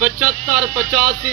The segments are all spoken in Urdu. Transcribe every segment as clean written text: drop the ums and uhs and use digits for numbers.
75, 85,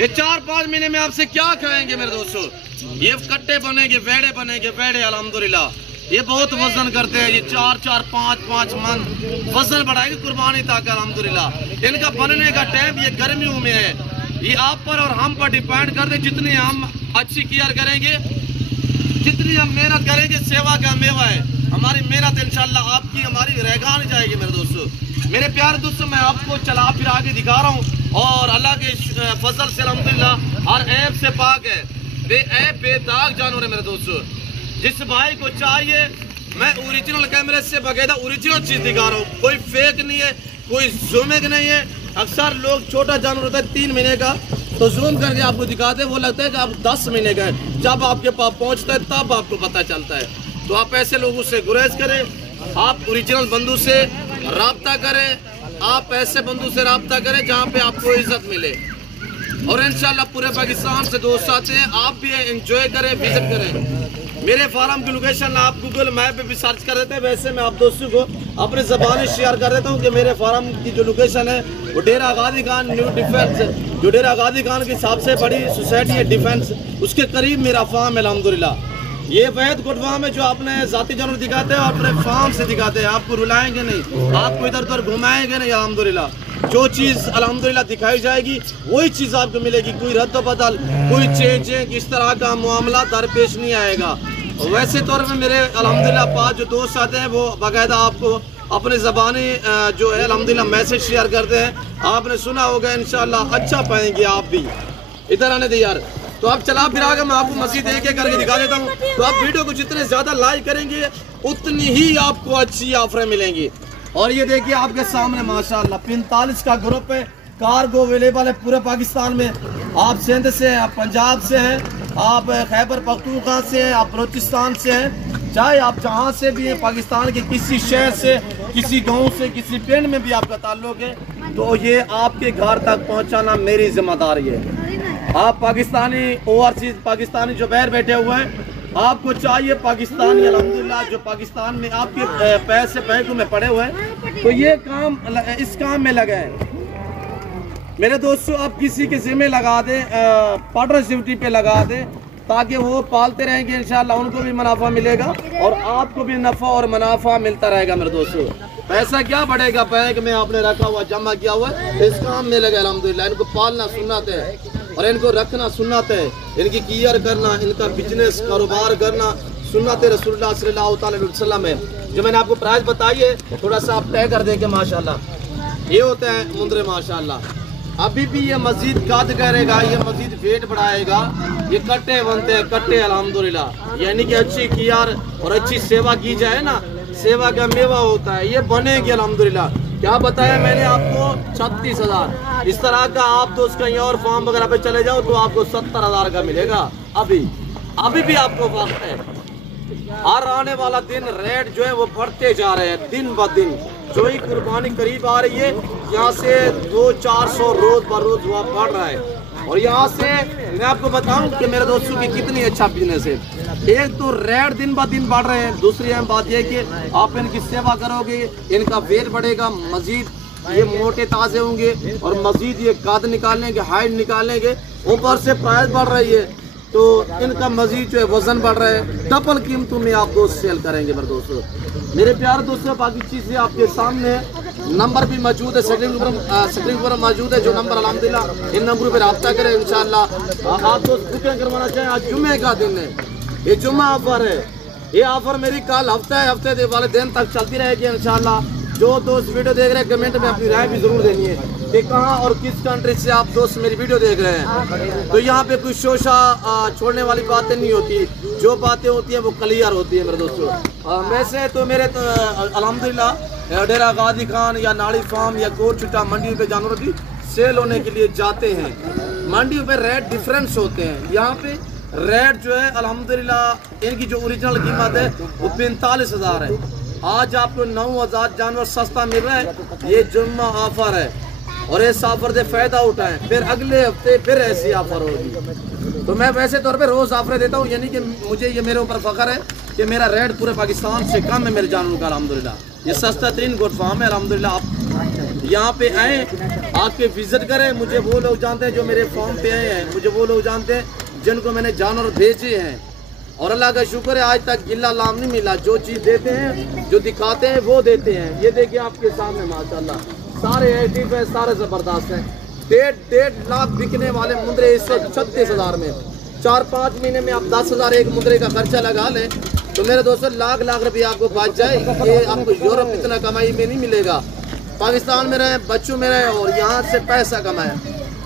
یہ 4-5 مہینے میں آپ سے کیا کھائیں گے میرے دوستو؟ یہ کٹے بنے گے، ویڑے الحمدللہ۔ یہ بہت وزن کرتے ہیں، یہ 4-4 5-5 من وزن بڑھائے گی قربانی تک الحمدللہ۔ ان کا بننے کا ٹائم یہ گرمیوں میں ہے، یہ آپ پر اور ہم پر ڈیپینڈ کرتے، جتنی ہم اچھی کیئر کریں گے، جتنی ہم محنت کریں گے، سیوا کا میوہ ہے ہماری محنت انشاءاللہ آپ کی ہماری رہگان جائے گی میرے دوستو۔ میرے پیارے دوستو، میں آپ کو چلا پھرا کے دکھا رہا ہوں اور اللہ کے فضل سے الحمدللہ ہر عیب سے پاک ہے، بے عیب بے داغ جانور ہے میرے دوستو۔ جس بھائی کو چاہیے، میں اوریجنل کیمرے سے باقاعدہ اوریجنل چیز دکھا رہا ہوں، کوئی فیک نہیں ہے، کوئی زومنگ نہیں ہے۔ اکثر لوگ چھوٹا جانور ہوتا ہے 3 مہینے کا تو زوم کر کے آپ کو دکھاتے ہیں، وہ لگتا ہے کہ آپ 10 مہینے کا ہے، جب آپ کے پاس پہنچتا ہے تب آپ کو پتہ چلتا ہے۔ تو آپ ایسے لوگوں سے گریز کریں، آپ اوریجنل بندوں سے رابطہ کریں، آپ ایسے بندوں سے رابطہ کریں جہاں پہ آپ کو عزت ملے، اور انشاءاللہ پورے پاکستان سے دوست آتے ہیں، آپ بھی انجوائے کریں، وزٹ کریں۔ میرے فارم کی لوکیشن آپ گوگل میپ پہ بھی سرچ کر دیتے ہیں، ویسے میں آپ دوستوں کو اپنے زبانی شیئر کر دیتا ہوں کہ میرے فارم کی جو لوکیشن ہے وہ ڈیرہ غازی خان نیو ڈیفینس، جو ڈیرہ غازی خان کی سب سے بڑی سوسائٹی ہے ڈیفینس، اس کے قریب میرا فارم ہے الحمدللہ۔ یہ وحید گڈ فارم ہے جو اپنے ذاتی جانور دکھاتے ہیں، اپنے فارم سے دکھاتے ہیں، آپ کو رلائیں گے نہیں، آپ کو ادھر ادھر گھمائیں گے نہیں الحمدللہ۔ جو چیز الحمدللہ دکھائی جائے گی وہی چیز آپ کو ملے گی، کوئی رد و بدل، کوئی چینجنگ اس طرح کا معاملہ درپیش نہیں آئے گا۔ ویسے طور پہ میرے الحمدللہ 5 جو دوست آتے ہیں وہ باقاعدہ آپ کو اپنے زبانی جو ہے الحمدللہ میسج شیئر کرتے ہیں، آپ نے سنا ہوگا انشاءاللہ اچھا پائیں گے آپ بھی۔ ادھر آنے دے یار، تو آپ چلا پھرا کے میں آپ کو مزید ایک ایک کر کے دکھا دیتا ہوں، تو آپ ویڈیو کو جتنے زیادہ لائک کریں گے اتنی ہی آپ کو اچھی آفریں ملیں گی۔ اور یہ دیکھیے آپ کے سامنے ماشاءاللہ 45 کا گروپ ہے، کارگو اویلیبل ہے پورے پاکستان میں۔ آپ سندھ سے ہیں، آپ پنجاب سے ہیں، آپ خیبر پختونخوا سے ہیں، آپ بلوچستان سے ہیں، چاہے آپ جہاں سے بھی ہیں، پاکستان کے کسی شہر سے، کسی گاؤں سے، کسی پنڈ میں بھی آپ کا تعلق ہے، تو یہ آپ کے گھر تک پہنچانا میری ذمہ داری ہے۔ آپ پاکستانی اوورسیز پاکستانی جو باہر بیٹھے ہوئے ہیں، آپ کو چاہیے پاکستانی الحمدللہ جو پاکستان میں آپ کے پیسے بینکوں میں پڑے ہوئے ہیں، تو یہ کام اس کام میں لگے ہیں میرے دوستو۔ آپ کسی کے ذمہ لگا دیں، پارٹنرشپ پہ لگا دیں، تاکہ وہ پالتے رہیں گے، انشاءاللہ ان کو بھی منافع ملے گا اور آپ کو بھی نفع اور منافع ملتا رہے گا میرے دوستو۔ پیسہ کیا بڑھے گا، بینک میں آپ نے رکھا ہوا جمع کیا ہوا ہے، اس کام میں لگے الحمدللہ۔ ان کو پالنا سنت ہے اور ان کو رکھنا سنت ہے، ان کی کیئر کرنا، ان کا بزنس کاروبار کرنا سنت رسول اللہ صلی اللہ علیہ وسلم ہے۔ جو میں نے آپ کو پرائز بتائی ہے تھوڑا سا آپ طے کر دیں کہ ماشاءاللہ یہ ہوتے ہیں مندرے ماشاءاللہ۔ ابھی بھی یہ مزید قد کرے گا، یہ مزید ویٹ بڑھائے گا، یہ کٹے بنتے ہیں کٹے الحمدللہ، یعنی کہ اچھی کیئر اور اچھی سیوا کی جائے نا، سیوا کا میوہ ہوتا ہے، یہ بنے گی الحمدللہ۔ کیا بتایا میں نے آپ کو 36,000، اس طرح کا آپ تو اس کہیں اور فارم وغیرہ پہ چلے جاؤ تو آپ کو 70,000 کا ملے گا۔ ابھی بھی آپ کو وقت ہے، ہر آنے والا دن ریٹ جو ہے وہ بڑھتے جا رہے ہیں دن بہ دن، جو ہی قربانی قریب آ رہی ہے یہاں سے 200-400 روز بہ روز ہوا بڑھ رہا ہے۔ اور یہاں سے میں آپ کو بتاؤں کہ میرے دوستوں کی کتنی اچھا بزنس ہے، ایک تو ریٹ دن بہ دن بڑھ رہے ہیں، دوسری اہم بات یہ کہ آپ ان کی سیوا کرو گے، ان کا ویٹ بڑھے گا، مزید یہ موٹے تازے ہوں گے اور مزید یہ قد نکالیں گے، ہائٹ نکالیں گے، اوپر سے پرائز بڑھ رہی ہے تو ان کا مزید جو ہے وزن بڑھ رہا ہے، ڈبل قیمتوں میں آپ دوست سیل کریں گے میرے دوستوں۔ میرے پیارے دوستوں، باقی چیزیں آپ کے سامنے ہے، نمبر بھی موجود ہے، سکرین پر موجود ہے، جو نمبر الحمدللہ ان نمبروں پہ رابطہ کریں انشاءاللہ۔ آپ دوست بکنگ کروانا چاہیں، آج جمعے کا دن ہے، یہ جمعہ آفر ہے، یہ آفر میری کل ہفتے والے دن تک چلتی رہے گی انشاءاللہ۔ جو دوست ویڈیو دیکھ رہے ہیں کمنٹ میں اپنی رائے بھی ضرور دینی ہے کہ کہاں اور کس کنٹری سے آپ دوست میری ویڈیو دیکھ رہے ہیں، تو یہاں پہ کوئی شوشہ چھوڑنے والی باتیں نہیں ہوتی، جو باتیں ہوتی ہیں وہ کلیئر ہوتی ہیں میرے دوستوں۔ ویسے تو میرے الحمدللہ ڈیرہ غازی خان یا ناڑی فارم یا کوٹ چھٹا منڈیوں پہ جانور بھی سیل ہونے کے لیے جاتے ہیں، منڈیوں پہ ریٹ ڈیفرنس ہوتے ہیں، یہاں پہ ریٹ جو ہے الحمدللہ ان کی جو اوریجنل قیمت ہے وہ 45,000 ہے۔ آج آپ کو 9,000 جانور سستا مل رہا ہے، یہ جمعہ آفر ہے اور اس آفر سے فائدہ اٹھائیں، پھر اگلے ہفتے پھر ایسی آفر ہوگی۔ تو میں ویسے طور پہ روز آفریں دیتا ہوں، یعنی کہ مجھے یہ میرے اوپر فخر ہے کہ میرا ریٹ پورے پاکستان سے کم ہے میرے جانوروں کا الحمدللہ۔ یہ سستا ترین گوٹ فارم ہے الحمدللہ۔ آپ یہاں پہ آئیں، آ کے وزٹ کریں. مجھے وہ لوگ جانتے ہیں جو میرے فارم پہ آئے ہیں, مجھے وہ لوگ جانتے ہیں جن کو میں نے جانور بھیجے ہیں, اور اللہ کا شکر ہے آج تک گلہ لام نہیں ملا. جو چیز دیتے ہیں, جو دکھاتے ہیں وہ دیتے ہیں. یہ دیکھیں آپ کے سامنے ماشاءاللہ سارے ایکٹیو ہیں, سارے زبردست ہیں. 1.5 لاکھ بکنے والے مندرے اس وقت 36,000 میں. 4-5 مہینے میں آپ 10,000 ایک مندرے کا خرچہ لگا لیں تو میرے دوستو لاکھ روپیہ آپ کو بچ جائے. یہ آپ کو یورپ اتنا کمائی میں نہیں ملے گا. پاکستان میں رہے, بچوں میں رہے اور یہاں سے پیسہ کمائے.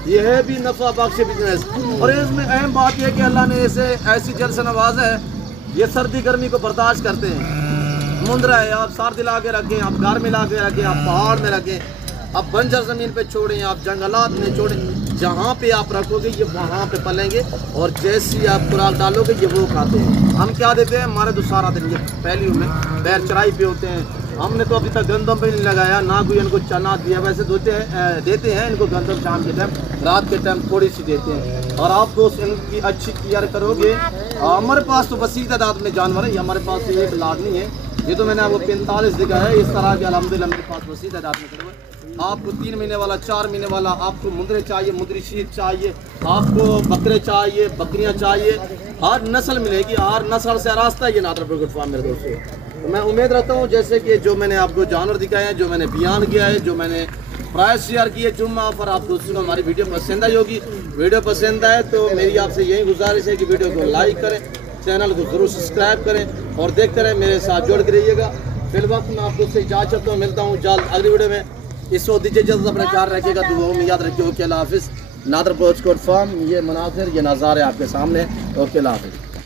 یہ ہے بھی نفع بخش بزنس. اور اس میں اہم بات یہ کہ اللہ نے اسے ایسی جل سے نوازا ہے, یہ سردی گرمی کو برداشت کرتے ہیں. مندرا ہے, آپ سردی لا کے رکھیں, آپ گھر میں لا کے رکھیں, آپ پہاڑ میں رکھیں, آپ بنجر زمین پہ چھوڑیں, آپ جنگلات میں چھوڑیں. جہاں پہ آپ رکھو گے یہ وہاں پہ پلیں گے, اور جیسی آپ خوراک ڈالو گے یہ وہ کھاتے ہیں. ہم کیا دیتے ہیں, ہمارے تو سارا دن یہ پہلی میں پیر چرائی پہ ہوتے ہیں. ہم نے تو ابھی تک گندم پہ نہیں لگایا, نہ کوئی ان کو چنا دیا. ویسے دیتے ہیں ان کو گندم شام کے ٹائم, رات کے ٹائم تھوڑی سی دیتے ہیں. اور آپ دوست ان کی اچھی کیئر کرو گے. ہمارے پاس تو وسیع تعداد میں جانور ہیں, ہمارے پاس ایک لاٹ نہیں ہے. یہ تو میں نے آپ کو 45 دکھا ہے. اس طرح کے الحمدللہ میرے پاس وسیع تعداد میں کرو. آپ کو 3 مہینے والا, 4 مہینے والا, آپ کو مندرے چاہیے, مندری شیر چاہیے, آپ کو بکرے چاہیے, بکریاں چاہیے, ہر نسل ملے گی. ہر نسل سے راستہ یہ نادر پروجیکٹ فارم میرے دوستوں. میں امید رہتا ہوں جیسے کہ جو میں نے آپ کو جانور دکھائے ہیں, جو میں نے بیان کیا ہے, جو میں نے پرائز شیئر کی ہے جمعہ پر, آپ دوستوں کو ہماری ویڈیو پسند آئی ہوگی. ویڈیو پسند آئے تو میری آپ سے یہی گزارش ہے کہ ویڈیو کو لائک کریں, چینل کو ضرور سبسکرائب کریں اور دیکھتے رہیں, میرے ساتھ جڑ کے رہیے گا. فی الوقت میں آپ کو سے اجازت چاہتا ہوں, ملتا ہوں جلد اگلی ویڈیو میں. اس وقت دیجیے اجازت, اپنا خیال رکھیے گا, دعاؤں میں یاد رکھیے. اوکے اللہ حافظ. نادر پروجیکٹ فارم, یہ مناظر, یہ نظارے آپ کے سامنے. اوکے اللہ حافظ.